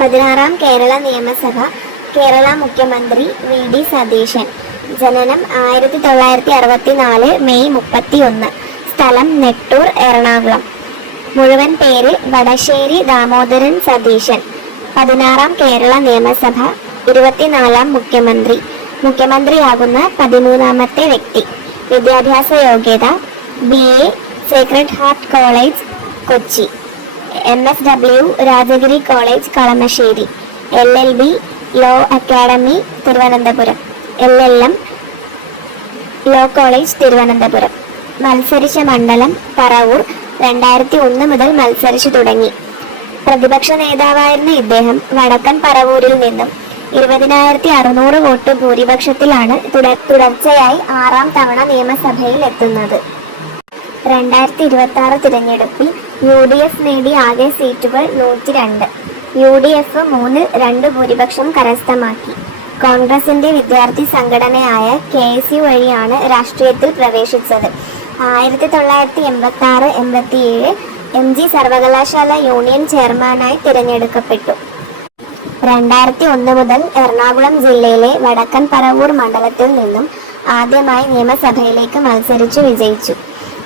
16ാം കേരള നിയമസഭ. കേരള മുഖ്യമന്ത്രി വി.ഡി. സതീശൻ. ജനനം 1964 മെയ് 31. സ്ഥലം നെട്ടൂർ, എറണാകുളം. മുഴുവൻ പേര് വടശ്ശേരി ദാമോദരൻ സതീശൻ. 16ാം കേരള നിയമസഭ. 24ാം മുഖ്യമന്ത്രി. മുഖ്യമന്ത്രിയാകുന്ന 13ാമത്തെ വ്യക്തി. വിദ്യാഭ്യാസ യോഗ്യത BA Sacred heart college, Kochi. MSW Rajagiri college, Kalamassery. LLB law academy, Thiruvananthapuram. LLM law college, Thiruvananthapuram. മത്സരിച്ച മണ്ഡലം പറവൂർ. 2001 മുതൽ മത്സരിച്ചു തുടങ്ങി. പ്രതിപക്ഷ നേതാവായിരുന്ന ഇദ്ദേഹം വടക്കൻ പറവൂരിൽ നിന്നും 20,600 വോട്ട് ഭൂരിപക്ഷത്തിലാണ് തുടർച്ചയായി 6ാം തവണ നിയമസഭയിൽ എത്തുന്നത്. 2026 തിരഞ്ഞെടുപ്പിൽ UDF നേടിയ ആകെ സീറ്റുകൾ 102. UDF 3-2 ഭൂരിപക്ഷം കരസ്ഥമാക്കി. കോൺഗ്രസിന്റെ വിദ്യാർത്ഥി സംഘടനയായ KSU വഴിയാണ് രാഷ്ട്രീയത്തിൽ പ്രവേശിച്ചത്. 1986-87 MG സർവകലാശാല യൂണിയൻ ചെയർമാനായി തിരഞ്ഞെടുക്കപ്പെട്ടു. 2001 മുതൽ എറണാകുളം ജില്ലയിലെ വടക്കൻ പറവൂർ മണ്ഡലത്തിൽ നിന്നും ആദ്യമായി നിയമസഭയിലേക്ക് മത്സരിച്ചു വിജയിച്ചു.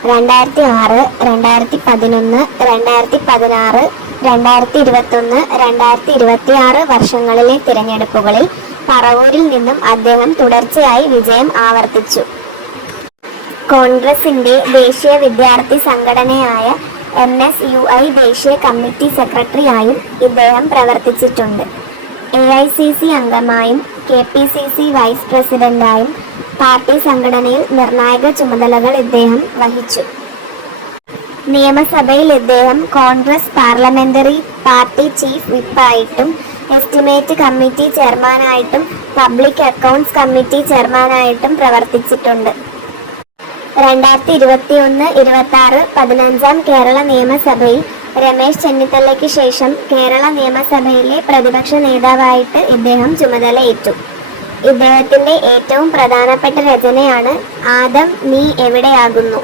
2006, 2011, 2016, 2021, 2026 വർഷങ്ങളിലെ തിരഞ്ഞെടുപ്പുകളിൽ പറവൂരിൽ നിന്നും അദ്ദേഹം തുടർച്ചയായി വിജയം ആവർത്തിച്ചു. കോൺഗ്രസിന്റെ ദേശീയ വിദ്യാർത്ഥി സംഘടനയായ NSUI ദേശീയ കമ്മിറ്റി സെക്രട്ടറിയായും ഇദ്ദേഹം പ്രവർത്തിച്ചിട്ടുണ്ട്. AICC അംഗമായും KPCC വൈസ് പ്രസിഡന്റായും പാർട്ടി സംഘടനയിൽ നിർണായക ചുമതലകൾ ഇദ്ദേഹം വഹിച്ചു. നിയമസഭയിൽ ഇദ്ദേഹം കോൺഗ്രസ് പാർലമെന്ററി പാർട്ടി ചീഫ് വിപ്പായിട്ടും എസ്റ്റിമേറ്റ് കമ്മിറ്റി ചെയർമാനായിട്ടും പബ്ലിക് അക്കൗണ്ട്സ് കമ്മിറ്റി ചെയർമാനായിട്ടും പ്രവർത്തിച്ചിട്ടുണ്ട്. 2021-26 15ാം കേരള നിയമസഭയിൽ രമേശ് ചെന്നിത്തലയ്ക്ക് ശേഷം കേരള നിയമസഭയിലെ പ്രതിപക്ഷ നേതാവായിട്ട് ഇദ്ദേഹം ചുമതലയേറ്റു. ഇദ്ദേഹത്തിന്റെ ഏറ്റവും പ്രധാനപ്പെട്ട രചനയാണ് ആദം നീ എവിടെയാകുന്നു.